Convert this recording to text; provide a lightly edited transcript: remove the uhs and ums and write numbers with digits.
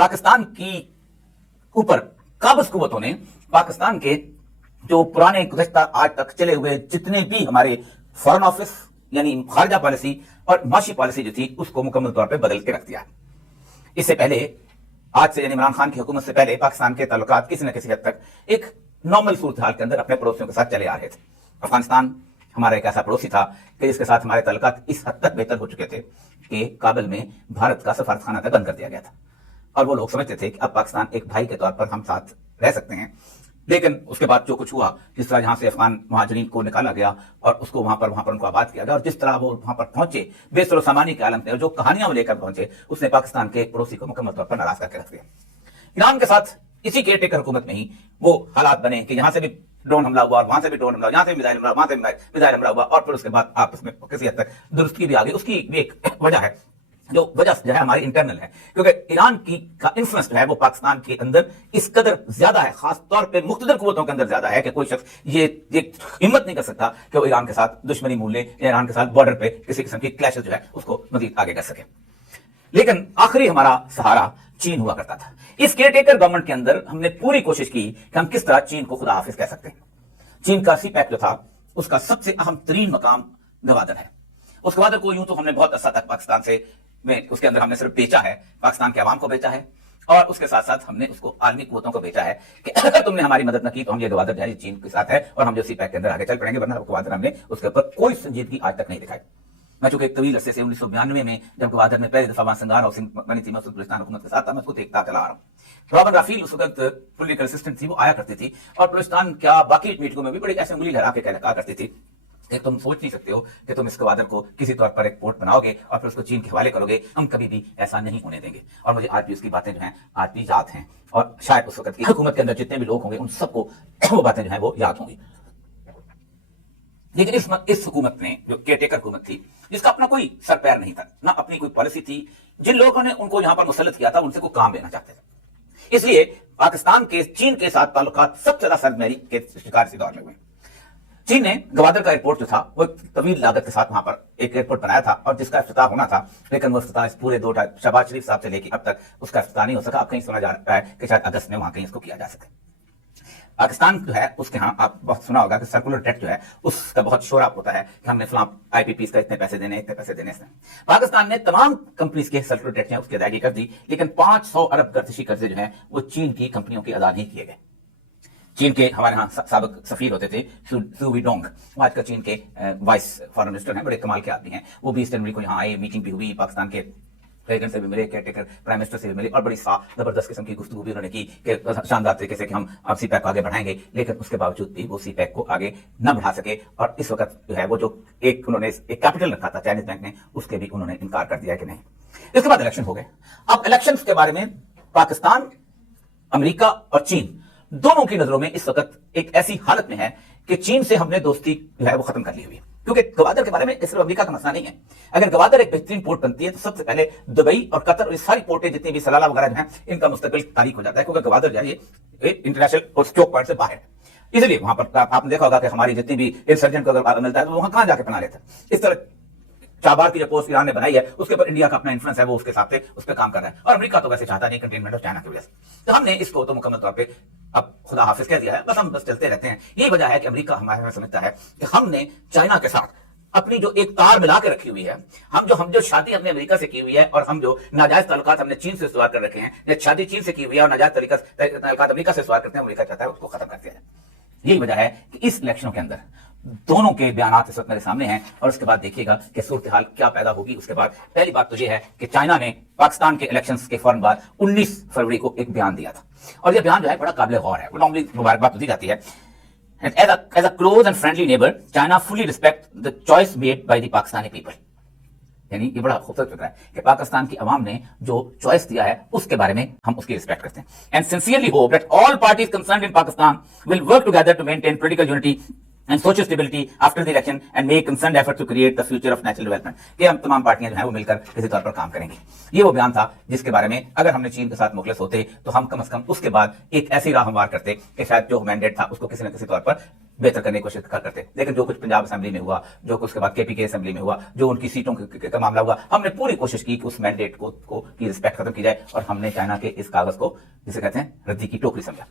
पाकिस्तान की ऊपर काबिज कुव्वतों ने पाकिस्तान के जो पुराने गुज़श्ता आज तक चले हुए जितने भी हमारे फॉरेन ऑफिस यानी खारजा पॉलिसी और माशी पॉलिसी जो थी उसको मुकम्मल तौर पे बदल के रख दिया। इससे पहले आज से यानी इमरान खान की हुकूमत से पहले पाकिस्तान के ताल्लुकात किसी न किसी हद तक एक नॉर्मल सूरत हाल के अंदर अपने पड़ोसियों के साथ चले आ रहे थे। अफगानिस्तान हमारा एक ऐसा पड़ोसी था कि जिसके साथ हमारे ताल्लुकात इस हद तक बेहतर हो चुके थे कि काबुल में भारत का सफारतखाना तक बंद कर दिया गया था और वो लोग समझते थे कि अब पाकिस्तान एक भाई के तौर पर हम साथ रह सकते हैं। लेकिन उसके बाद जो कुछ हुआ, जिस तरह यहाँ से अफगान महाजरीन को निकाला गया और उसको वहां पर उनको आबाद किया गया और जिस तरह वो वहां पर पहुंचे बेसरो सामानी के आलम में और जो कहानियां वो लेकर पहुंचे, उसने पाकिस्तान के एक पड़ोसी को मुकम्मल तौर पर नाराज करके रख दिया। ईरान के साथ इसी केयरटेकर हुकूमत में ही वो हालात बने कि यहाँ से भी ड्रोन हमला हुआ और वहां से भी ड्रोन हमला, यहाँ से मिसाइल हमला, वहां से मिसाइल हमला हुआ और फिर उसके बाद आपस में किसी हद तक दुरुस्ती भी आ गई। उसकी भी एक वजह है, जो वजह जो है हमारी इंटरनल है, क्योंकि ईरान की का इन्फ्लुएंस जो है वो पाकिस्तान के अंदर इस कदर ज्यादा है, खास तौर पे मुख्तलिफ कुव्वतों के अंदर ज्यादा है कि कोई शख्स ये हिम्मत नहीं कर सकता कि वो ईरान के साथ दुश्मनी मूल ले या ईरान के साथ बॉर्डर पे किसी किस्म की क्लैशेस जो है उसको मजीद आगे कर सके। लेकिन आखिरी हमारा सहारा चीन हुआ करता था। इस केयरटेकर गवर्नमेंट के अंदर हमने पूरी कोशिश की कि हम किस तरह चीन को खुदा हाफिज कह सकते हैं। चीन का सीपैक जो था उसका सबसे अहम तरीन मकाम गवादर है। उस गवादर को यूं तो हमने बहुत अर्सा तक पाकिस्तान से में उसके अंदर हमने सिर्फ बेचा है, पाकिस्तान के अवाम को बेचा है और उसके साथ साथ हमने उसको आर्मी कुव्वतों को बेचा है कि अगर तुमने हमारी मदद न की तो हम ये गवादर जो है चीन के साथ है और हम जो सीपैक के अंदर आगे चल पड़ेंगे, वरना गवादर हमने उसके ऊपर कोई संजीदगी आज तक नहीं दिखाई। मैं चूंकि एक तवील अरसे से 1992 में जब गवादर में पहली दफा संगार हाउसिंग बनी थी मसूद बलूचिस्तान हुकूमत के साथ, मैं उसको देखता चला आ रहा हूँ। रॉबन राफील उस वक्त पॉलिटिकल असिस्टेंट थी, वो आया करती थी और बलूचिस्तान क्या बाकी मीटिंगों में भी बड़ी ऐसे उंगली लगा के कहा करती थी कि तुम सोच नहीं सकते हो कि तुम इस गवादर को किसी तौर पर एक पोर्ट बनाओगे और फिर उसको चीन के हवाले करोगे, हम कभी भी ऐसा नहीं होने देंगे। और मुझे आज भी उसकी बातें जो हैं आज भी याद हैं और शायद उस वक्त की हुकूमत के अंदर जितने भी लोग होंगे उन सबको वो बातें जो है वो याद होंगी। लेकिन इस हुकूमत ने जो केयरटेकर हुकूमत थी जिसका अपना कोई सर पैर नहीं था, ना अपनी कोई पॉलिसी थी, जिन लोगों ने उनको यहां पर मुसल्लत किया था उनसे कोई काम लेना चाहते थे, इसलिए पाकिस्तान के चीन के साथ ताल्लुकात सबसे ज्यादा सरमैरी के शिकार इसी दौर में हुए। चीन ने गवादर का एयरपोर्ट जो था वो तवील लागत के साथ वहां पर एक एयरपोर्ट बनाया था और जिसका इफ्तिताह होना था, लेकिन वो इफ्तिताह इस पूरे शहबाज शरीफ साहब से लेकर अब तक उसका इफ्तिताह नहीं हो सका। अब कहीं सुना जा रहा है कि शायद अगस्त में वहां कहीं इसको किया जा सके। पाकिस्तान जो है उसके यहाँ आप बहुत सुना होगा कि सर्कुलर डेट जो है उसका बहुत शोर आप होता है कि हमने फलां आईपीपीस का इतने पैसे देने से। पाकिस्तान ने तमाम कंपनीज के सर्कुलर डेट उसकी अदायगी कर दी, लेकिन 500 अरब गर्दिशी कर्जे जो है वो चीन की कंपनियों के अदा नहीं किए गए। चीन के हमारे यहाँ साबिक सफीर होते थे सू वीडोंग, वो आज का चीन के वाइस फॉरेन मिनिस्टर हैं, बड़े कमाल के आदमी हैं। वो 20 जनवरी को यहाँ आए, मीटिंग भी हुई, पाकिस्तान के प्रेसिडेंट से भी मिले, केयरटेकर प्राइम मिनिस्टर से भी मिले और बड़ी जबरदस्त किस्म की गुफ्तगू भी उन्होंने की कि शानदार तरीके से कि हम अब सीपैक को आगे बढ़ाएंगे। लेकिन उसके बावजूद भी वो सीपैक को आगे न बढ़ा सके और इस वक्त जो है वो जो उन्होंने एक कैपिटल रखा था चाइनीज बैंक ने, उसके भी उन्होंने इनकार कर दिया कि नहीं। इसके बाद इलेक्शन हो गए। अब इलेक्शन के बारे में पाकिस्तान, अमेरिका और चीन दोनों की नजरों में इस वक्त एक ऐसी हालत में है कि चीन से हमने दोस्ती जो है वो खत्म कर ली हुई है, क्योंकि गवादर के बारे में सिर्फ अमेरिका का मसला नहीं है। अगर गवादर एक बेहतरीन पोर्ट बनती है तो सबसे पहले दुबई और कतर और सारी पोर्टें जितनी भी सलाला वगैरह जो है इनका मुस्तकबिल तारीख हो जाता है, क्योंकि गवादर जो है ये इंटरनेशनल और स्ट्रोक पॉइंट से बाहर है। इसलिए वहां पर आपने देखा होगा कि हमारी जितनी भी इंसर्जेंट को अगर मिलता है तो वहां कहां जाके पना लेता है। इस तरह चाबार की जो पोस्ट ईरान ने बनाई है उसके ऊपर इंडिया का अपना इन्फ्लुएंस है, वो उसके साथ उस पर काम कर रहा है और अमेरिका तो वैसे चाहता नहीं कंटेनमेंट ऑफ चाइना की वजह से। तो हमने इसको तो मुकम्मल तौर पे अब खुदा हाफिज कह दिया है, बस हम चलते रहते हैं। यही वजह है कि अमेरिका हमारे समझता है कि हमने चाइना के साथ अपनी जो एक तार मिला के रखी हुई है, हम जो शादी हमने अमेरिका से की हुई है और हम जो नाजायज ताल्लुकात हमने चीन से इस्तेमाल कर रखे हैं, या शादी चीन से की हुई है और नाजायज ताल्लुकात अमेरिका से इस्तेमाल करते हैं, अमेरिका चाहता है उसको खत्म कर दिया जाए। यही वजह है कि इस इलेक्शनों के अंदर दोनों के बयान इस वक्त मेरे सामने हैं और उसके बाद देखिएगा कि सूरत हाल क्या पैदा होगी। उसके बाद पहली बात तो यह है कि चाइना ने पाकिस्तान के इलेक्शंस के फौरन बाद 19 फरवरी को एक बयान दिया था और यह बयान जो है बड़ा काबिल गौर है। नॉर्मली मुबारकबाद तो दी जाती है। As a close and friendly neighbor, China fully respect the choice made by the Pakistani people. यानी ये बड़ा खूबसूरत फिक्र है कि पाकिस्तान की अवाम ने जो चॉइस दिया है उसके बारे में हम उसकी रिस्पेक्ट करते हैं। And sincerely hope that all parties concerned in Pakistan will work together to maintain political unity and social stability after the election and make concerned effort to create the future of national development. कि हम तमाम पार्टियां जो है वो मिलकर किसी तौर पर काम करेंगी। ये वो बयान था जिसके बारे में अगर हमने चीन के साथ मुखलिस होते तो हम कम से कम उसके बाद एक ऐसी राह हमवार करते कि शायद जो मैंडेट था उसको किसी न किसी तौर पर बेहतर करने की कोशिश करते। लेकिन जो कुछ पंजाब असेंबली में हुआ, जो कुछ उसके बाद केपीके असेंबली में हुआ, जो उनकी सीटों का मामला हुआ, हमने पूरी कोशिश की कि उस मैंडेट को की रिस्पेक्ट खत्म की जाए और हमने चाइना के इस कागज को जिसे कहते हैं रद्दी की टोकरी समझा।